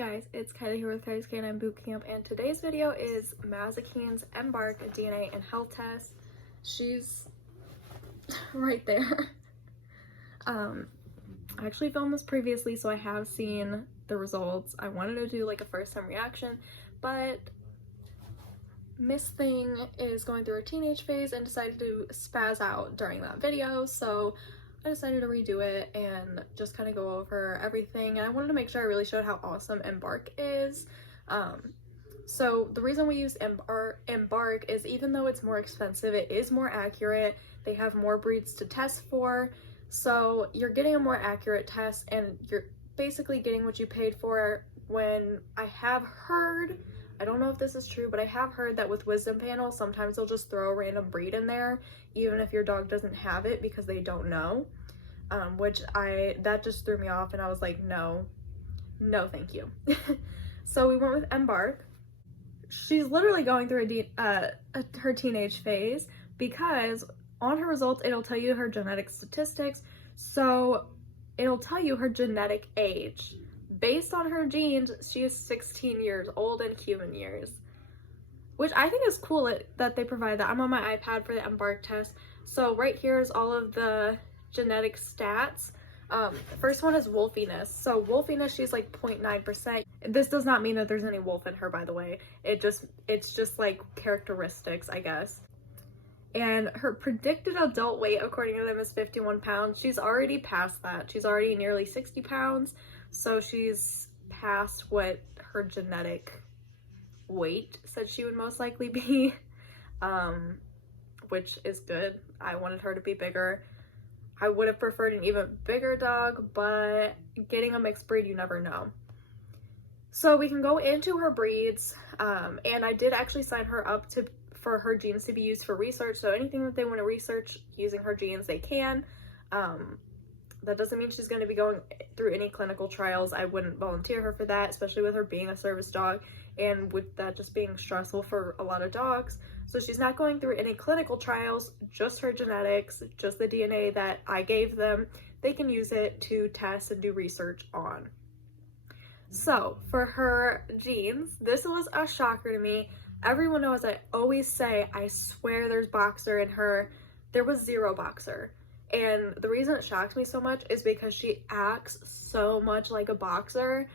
guys, it's Kylie here with Kylie's Canine Boot Camp, and today's video is Mazikeen's Embark DNA and health test. She's right there. I actually filmed this previously, so I have seen the results. I wanted to do like a first time reaction, but Miss Thing is going through her teenage phase and decided to spaz out during that video, so I decided to redo it and just kind of go over everything. And I wanted to make sure I really showed how awesome Embark is. So the reason we use Embark is even though it's more expensive, it is more accurate. They have more breeds to test for. So you're getting a more accurate test and you're basically getting what you paid for. When I have heard, I don't know if this is true, but I have heard that with Wisdom Panel, sometimes they'll just throw a random breed in there, even if your dog doesn't have it because they don't know, that just threw me off, and I was like, no, thank you. So we went with Embark. She's literally going through her teenage phase because on her results, it'll tell you her genetic statistics. So it'll tell you her genetic age. Based on her genes, she is 16 years old in human years, which I think is cool that they provide that. I'm on my iPad for the Embark test. So right here is all of the genetic stats. The first one is wolfiness. So wolfiness, she's like 0.9%. This does not mean that there's any wolf in her, by the way. It's just like characteristics, I guess. And her predicted adult weight, according to them, is 51 pounds. She's already past that. She's already nearly 60 pounds. So she's past what her genetic weight said she would most likely be, which is good. I wanted her to be bigger. I would have preferred an even bigger dog, but getting a mixed breed, you never know. So we can go into her breeds, and I did actually sign her up for her genes to be used for research. So anything that they want to research using her genes, they can. That doesn't mean she's going to be going through any clinical trials. I wouldn't volunteer her for that, especially with her being a service dog and with that just being stressful for a lot of dogs. So she's not going through any clinical trials, just her genetics, just the DNA that I gave them. They can use it to test and do research on. So for her genes, this was a shocker to me. Everyone knows I always say, I swear there's boxer in her. There was zero boxer. And the reason it shocks me so much is because she acts so much like a boxer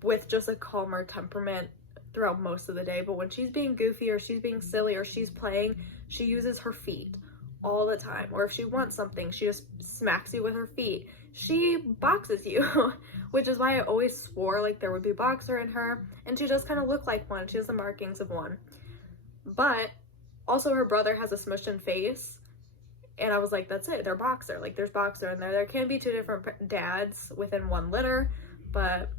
with just a calmer temperament throughout most of the day. But when she's being goofy or she's being silly or she's playing, she uses her feet all the time. Or if she wants something, she just smacks you with her feet. She boxes you, which is why I always swore like there would be boxer in her. And she does kind of look like one. She has the markings of one. But also her brother has a smushed in face. And I was like, that's it, they're boxer. Like, there's boxer in there. There can be two different dads within one litter, but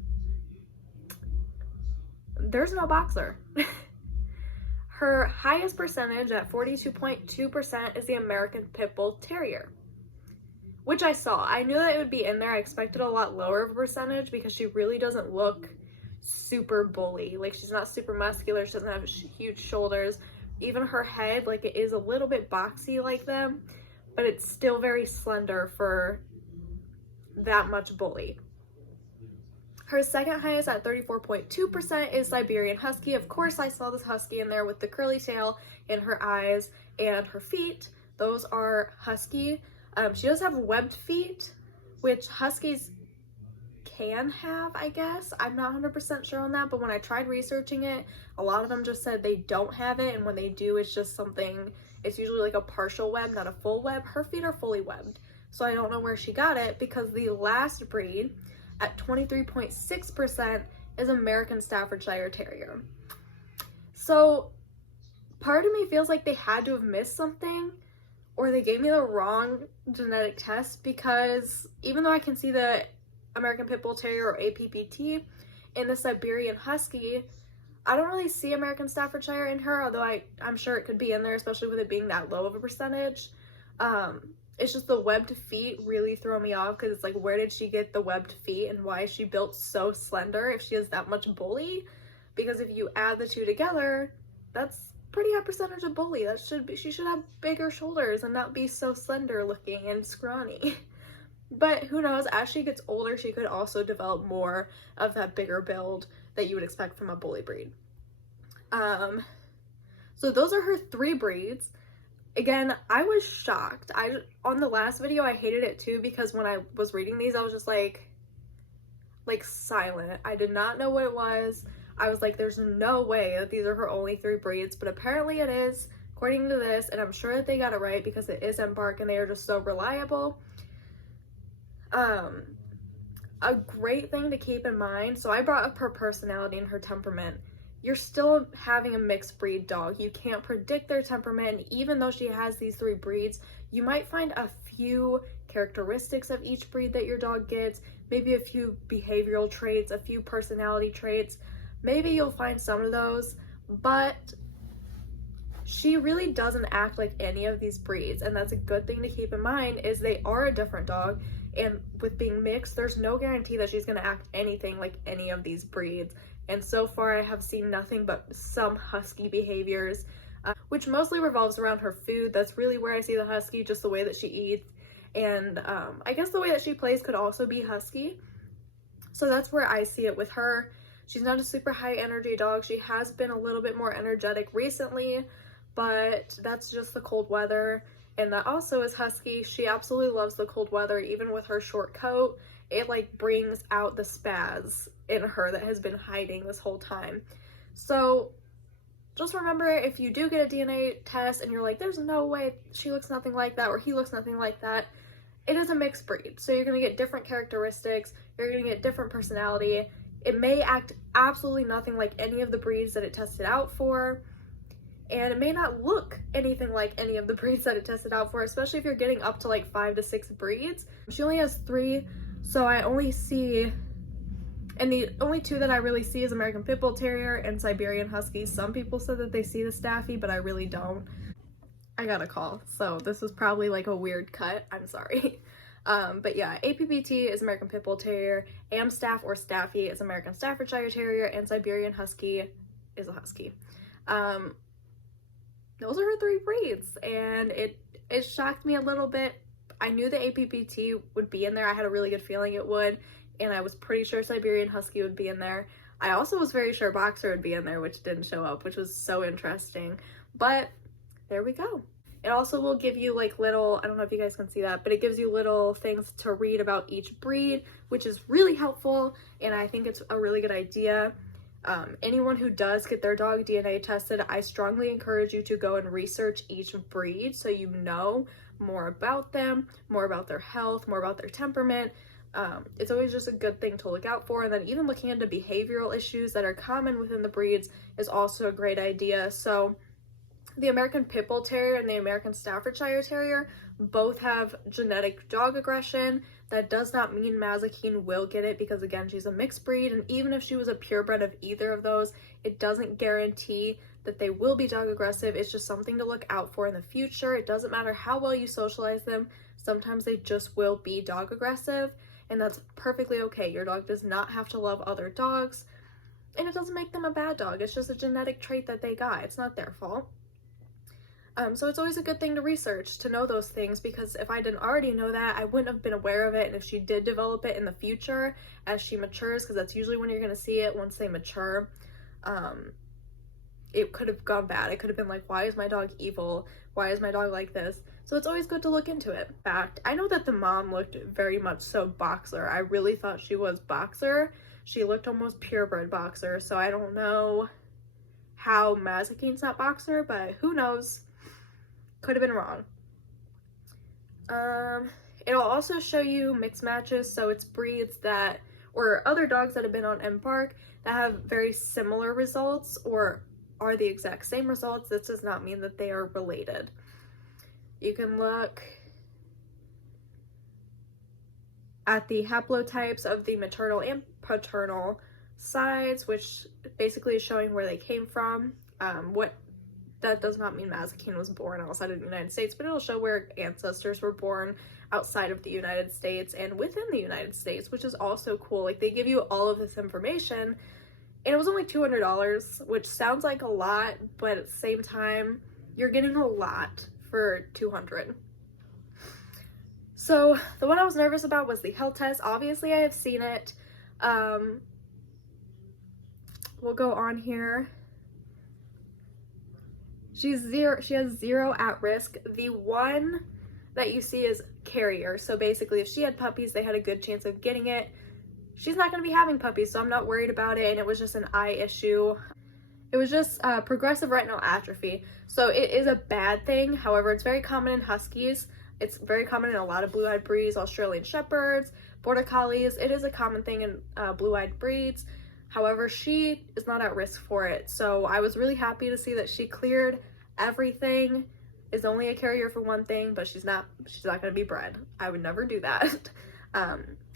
there's no boxer. Her highest percentage at 42.2% is the American Pit Bull Terrier, which I saw. I knew that it would be in there. I expected a lot lower of a percentage because she really doesn't look super bully. Like, she's not super muscular. She doesn't have huge shoulders. Even her head, like, it is a little bit boxy like them, but it's still very slender for that much bully. Her second highest at 34.2% is Siberian Husky. Of course, I saw this husky in there with the curly tail and her eyes and her feet. Those are husky. She does have webbed feet, which huskies can have, I guess. I'm not 100% sure on that, but when I tried researching it, a lot of them just said they don't have it, and when they do, it's just something, it's usually like a partial web, not a full web. Her feet are fully webbed, so I don't know where she got it, because the last breed at 23.6% is American Staffordshire Terrier. So part of me feels like they had to have missed something, or they gave me the wrong genetic test, because even though I can see the American Pit Bull Terrier or APPT in the Siberian Husky, I don't really see American Staffordshire in her, although I'm sure it could be in there, especially with it being that low of a percentage. It's just the webbed feet really throw me off, because it's like, where did she get the webbed feet and why is she built so slender if she has that much bully? Because if you add the two together, that's pretty high percentage of bully. She should have bigger shoulders and not be so slender looking and scrawny. But who knows, as she gets older, she could also develop more of that bigger build that you would expect from a bully breed. So those are her 3 breeds. Again, I was shocked. On the last video, I hated it too, because when I was reading these, I was just like silent. I did not know what it was. I was like, there's no way that these are her only 3 breeds, but apparently it is, according to this, and I'm sure that they got it right because it is Embark and they are just so reliable. A great thing to keep in mind, so I brought up her personality and her temperament. You're still having a mixed breed dog. You can't predict their temperament, and even though she has these 3 breeds, you might find a few characteristics of each breed that your dog gets, maybe a few behavioral traits, a few personality traits. Maybe you'll find some of those, but she really doesn't act like any of these breeds, and that's a good thing to keep in mind, is they are a different dog, and with being mixed, there's no guarantee that she's going to act anything like any of these breeds. And so far I have seen nothing but some husky behaviors, which mostly revolves around her food. That's really where I see the husky, just the way that she eats, and I guess the way that she plays could also be husky. So that's where I see it with her. She's not a super high energy dog. She has been a little bit more energetic recently, but that's just the cold weather, and that also is husky. She absolutely loves the cold weather. Even with her short coat, it like brings out the spaz in her that has been hiding this whole time. So just remember, if you do get a DNA test and you're like, there's no way she looks nothing like that or he looks nothing like that, it is a mixed breed. So you're going to get different characteristics, you're going to get different personality. It may act absolutely nothing like any of the breeds that it tested out for, and it may not look anything like any of the breeds that it tested out for, especially if you're getting up to like 5 to 6 breeds. She only has 3, so I only see, and the only 2 that I really see is American Pit Bull Terrier and Siberian Husky. Some people said that they see the Staffy, but I really don't. I got a call, so this is probably like a weird cut. I'm sorry. But yeah, APPT is American Pit Bull Terrier, Amstaff or Staffy is American Staffordshire Terrier, and Siberian Husky is a Husky. Those are her 3 breeds, and it shocked me a little bit. I knew the APPT would be in there. I had a really good feeling it would, and I was pretty sure Siberian Husky would be in there. I also was very sure Boxer would be in there, which didn't show up, which was so interesting. But there we go. It also will give you like little, I don't know if you guys can see that, but it gives you little things to read about each breed, which is really helpful, and I think it's a really good idea. Anyone who does get their dog DNA tested, I strongly encourage you to go and research each breed so you know more about them, more about their health, more about their temperament. It's always just a good thing to look out for. And then even looking into behavioral issues that are common within the breeds is also a great idea. So the American Pit Bull Terrier and the American Staffordshire Terrier both have genetic dog aggression. That does not mean Mazikeen will get it, because again, she's a mixed breed, and even if she was a purebred of either of those, it doesn't guarantee that they will be dog aggressive. It's just something to look out for in the future. It doesn't matter how well you socialize them. Sometimes they just will be dog aggressive, and that's perfectly okay. Your dog does not have to love other dogs, and it doesn't make them a bad dog. It's just a genetic trait that they got. It's not their fault. So it's always a good thing to research, to know those things, because if I didn't already know that, I wouldn't have been aware of it. And if she did develop it in the future as she matures, because that's usually when you're going to see it, once they mature, it could have gone bad. It could have been like, why is my dog evil? Why is my dog like this? So it's always good to look into it. In fact, I know that the mom looked very much so Boxer. I really thought she was Boxer. She looked almost purebred Boxer, so I don't know how Mazikeen's not Boxer, but who knows? Could have been wrong. It'll also show you mixed matches, so it's breeds that, or other dogs that have been on Embark that have very similar results or are the exact same results. This does not mean that they are related. You can look at the haplotypes of the maternal and paternal sides, which basically is showing where they came from. That does not mean Mazikeen was born outside of the United States, but it'll show where ancestors were born outside of the United States and within the United States, which is also cool. Like, they give you all of this information, and it was only $200, which sounds like a lot, but at the same time, you're getting a lot for $200. So the one I was nervous about was the health test. Obviously I have seen it. We'll go on here. She has 0 at risk. The one that you see is carrier. So basically if she had puppies, they had a good chance of getting it. She's not going to be having puppies, so I'm not worried about it, and it was just an eye issue. It was just progressive retinal atrophy. So it is a bad thing. However, it's very common in Huskies. It's very common in a lot of blue-eyed breeds, Australian Shepherds, Border Collies. It is a common thing in blue-eyed breeds. However, she is not at risk for it. So I was really happy to see that she cleared everything. Is only a carrier for one thing, but she's not going to be bred. I would never do that.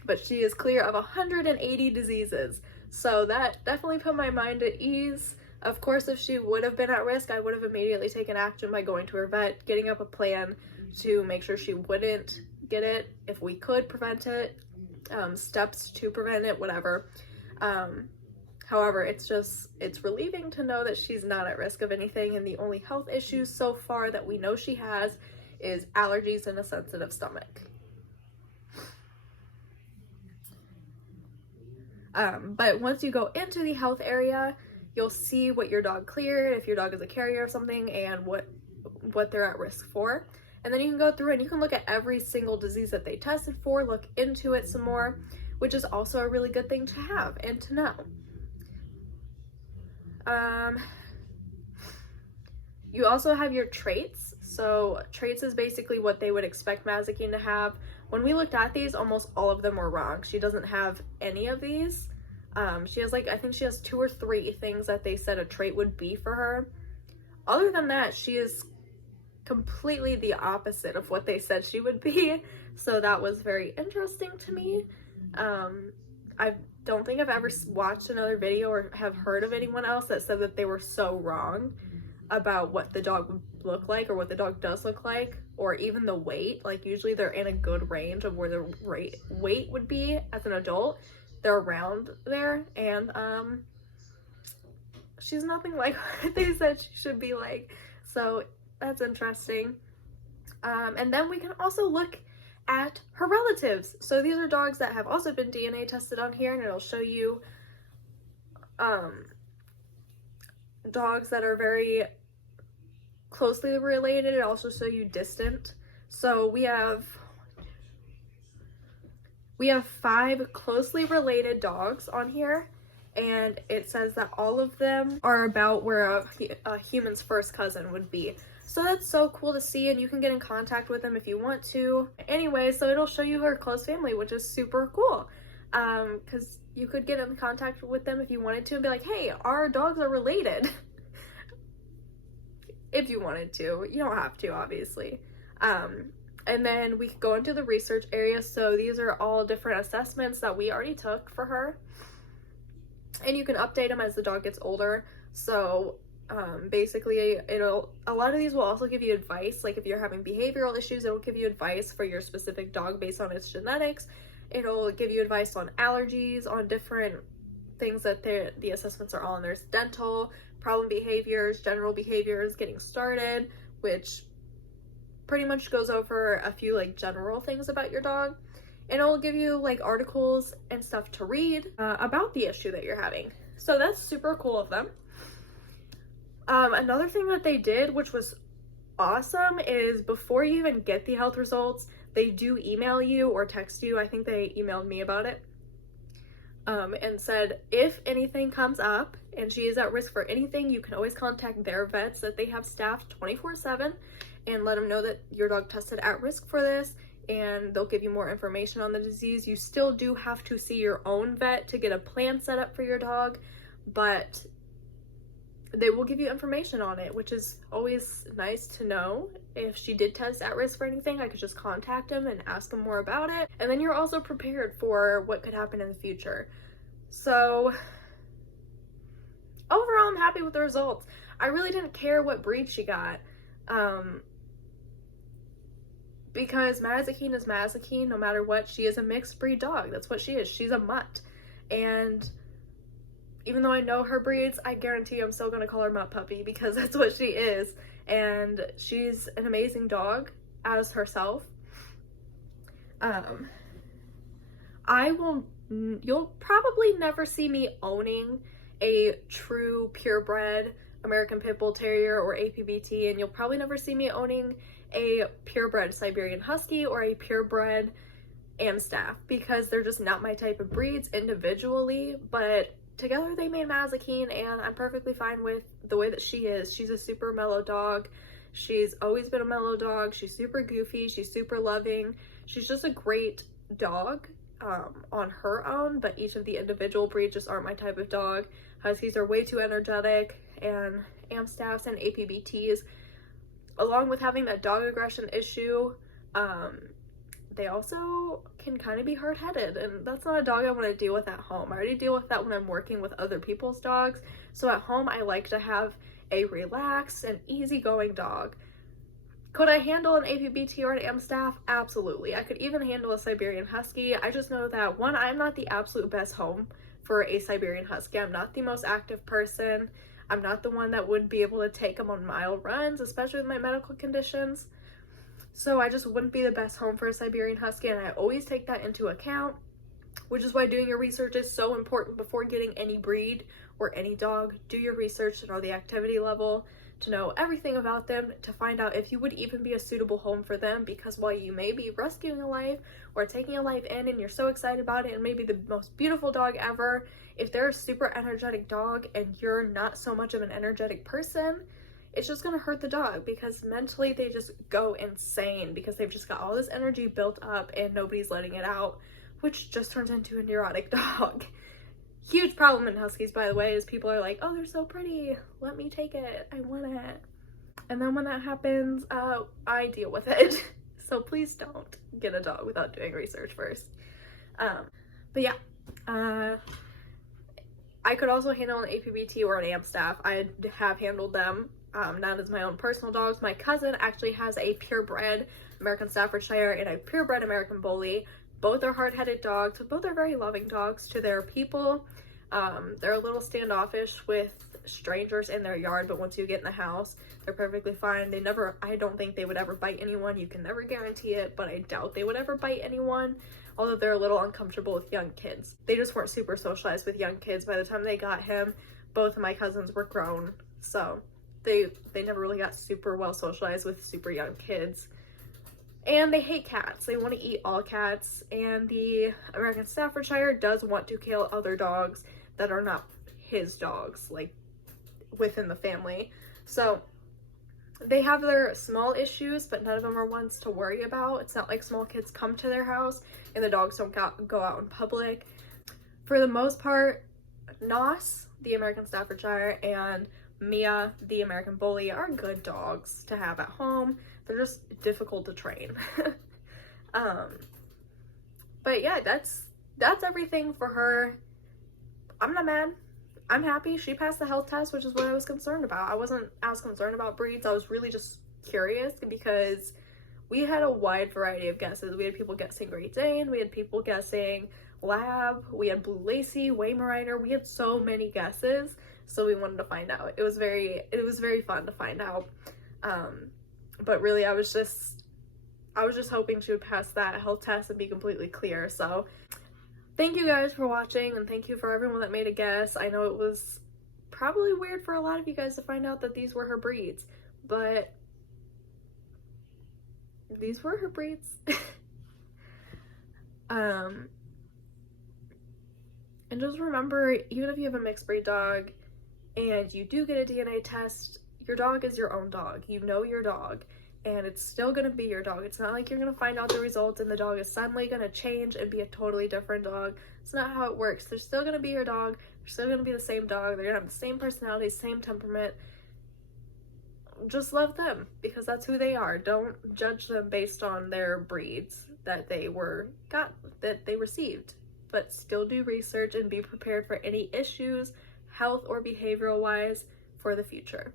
But she is clear of 180 diseases. So that definitely put my mind at ease. Of course, if she would have been at risk, I would have immediately taken action by going to her vet, getting up a plan to make sure she wouldn't get it, if we could prevent it, steps to prevent it, whatever. However, it's relieving to know that she's not at risk of anything, and the only health issues so far that we know she has is allergies and a sensitive stomach. But once you go into the health area, you'll see what your dog cleared, if your dog is a carrier of something, and what they're at risk for. And then you can go through and you can look at every single disease that they tested for, look into it some more, which is also a really good thing to have and to know. You also have your traits. So traits is basically what they would expect Mazikeen to have. When we looked at these, almost all of them were wrong. She doesn't have any of these. She has I think she has 2 or 3 things that they said a trait would be for her. Other than that, she is completely the opposite of what they said she would be. So that was very interesting to me. I don't think I've ever watched another video or have heard of anyone else that said that they were so wrong about what the dog would look like or what the dog does look like, or even the weight. Like usually they're in a good range of where the weight would be as an adult. They're around there, and she's nothing like what they said she should be like. So that's interesting. And then we can also look at her relatives. So these are dogs that have also been DNA tested on here, and it'll show you dogs that are very closely related. It also show you distant. So we have 5 closely related dogs on here, and it says that all of them are about where a human's first cousin would be. So that's so cool to see, and you can get in contact with them if you want to. Anyway, so it'll show you her close family, which is super cool. Because you could get in contact with them if you wanted to and be like, hey, our dogs are related. If you wanted to. You don't have to, obviously. And then we could go into the research area. So these are all different assessments that we already took for her. And you can update them as the dog gets older. So basically a lot of these will also give you advice. Like if you're having behavioral issues, it'll give you advice for your specific dog based on its genetics. It'll give you advice on allergies, on different things that the assessments are on. There's dental, problem behaviors, general behaviors, getting started, which pretty much goes over a few like general things about your dog. And it'll give you like articles and stuff to read about the issue that you're having. So that's super cool of them. Another thing that they did, which was awesome, is before you even get the health results, they do email you or text you. I think they emailed me about it. And said if anything comes up and she is at risk for anything, you can always contact their vets that they have staffed 24/7 and let them know that your dog tested at risk for this, and they'll give you more information on the disease. You still do have to see your own vet to get a plan set up for your dog, but they will give you information on it, which is always nice to know. If she did test at risk for anything, I could just contact them and ask them more about it. And then you're also prepared for what could happen in the future. So overall, I'm happy with the results. I really didn't care what breed she got. Because Mazikeen is Mazikeen no matter what. She is a mixed breed dog. That's what she is. She's a mutt. And even though I know her breeds, I guarantee I'm still going to call her Mutt Puppy because that's what she is. And she's an amazing dog as herself. Um, you'll probably never see me owning a true purebred American Pit Bull Terrier or APBT, and you'll probably never see me owning a purebred Siberian Husky or a purebred Amstaff, because they're just not my type of breeds individually, but together they made Mazikeen, and I'm perfectly fine with the way that she is. She's a super mellow dog. She's always been a mellow dog. She's super goofy. She's super loving. She's just a great dog on her own, but each of the individual breeds just aren't my type of dog. Huskies are way too energetic, and Amstaffs and APBTs, along with having that dog aggression issue, they also can kind of be hard-headed, and that's not a dog I want to deal with at home. I already deal with that when I'm working with other people's dogs, so at home I like to have a relaxed and easygoing dog. Could I handle an APBT or an Amstaff? Absolutely. I could even handle a Siberian Husky. I just know that, one, I'm not the absolute best home for a Siberian Husky. I'm not the most active person. I'm not the one that would be able to take them on mile runs, especially with my medical conditions. So I just wouldn't be the best home for a Siberian Husky, and I always take that into account, which is why doing your research is so important before getting any breed or any dog. Do your research to know the activity level, to know everything about them, to find out if you would even be a suitable home for them, because while you may be rescuing a life or taking a life in and you're so excited about it and maybe the most beautiful dog ever, if they're a super energetic dog and you're not so much of an energetic person, it's just gonna hurt the dog, because mentally they just go insane because they've just got all this energy built up and nobody's letting it out, which just turns into a neurotic dog. Huge problem in Huskies, by the way, is people are like, oh, they're so pretty, let me take it, I want it. And then when that happens, I deal with it. So please don't get a dog without doing research first. But yeah, I could also handle an APBT or an Amstaff. I have handled them, not as my own personal dogs. My cousin actually has a purebred American Staffordshire and a purebred American Bully. Both are hard-headed dogs. Both are very loving dogs to their people. They're a little standoffish with strangers in their yard, but once you get in the house, they're perfectly fine. I don't think they would ever bite anyone. You can never guarantee it, but I doubt they would ever bite anyone, although they're a little uncomfortable with young kids. They just weren't super socialized with young kids. By the time they got him, both of my cousins were grown, so they never really got super well socialized with super young kids. And they hate cats. They want to eat all cats. And the American Staffordshire does want to kill other dogs that are not his dogs, like within the family. So they have their small issues, but none of them are ones to worry about. It's not like small kids come to their house and the dogs don't go out in public. For the most part, Nos, the American Staffordshire, and Mia, the American Bully, are good dogs to have at home. They're just difficult to train. But yeah, that's everything for her. I'm not mad. I'm happy. She passed the health test, which is what I was concerned about. I wasn't as concerned about breeds. I was really just curious because we had a wide variety of guesses. We had people guessing Great Dane. We had people guessing Lab. We had Blue Lacy, Weimaraner. We had so many guesses. So we wanted to find out. It was very fun to find out. But really I was just hoping she would pass that health test and be completely clear. So thank you guys for watching, and thank you for everyone that made a guess. I know it was probably weird for a lot of you guys to find out that these were her breeds, but these were her breeds. And just remember, even if you have a mixed breed dog and you do get a DNA test, your dog is your own dog. You know your dog, and it's still gonna be your dog. It's not like you're gonna find out the results and the dog is suddenly gonna change and be a totally different dog. It's not how it works. They're still gonna be your dog. They're still gonna be the same dog. They're gonna have the same personality, same temperament. Just love them because that's who they are. Don't judge them based on their breeds that they received, but still do research and be prepared for any issues, health or behavioral wise, for the future.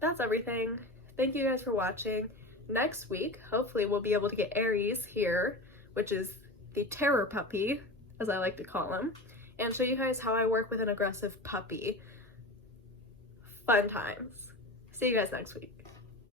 That's everything. Thank you guys for watching. Next week, hopefully we'll be able to get Aries here, which is the terror puppy, as I like to call him, and show you guys how I work with an aggressive puppy. Fun times. See you guys next week.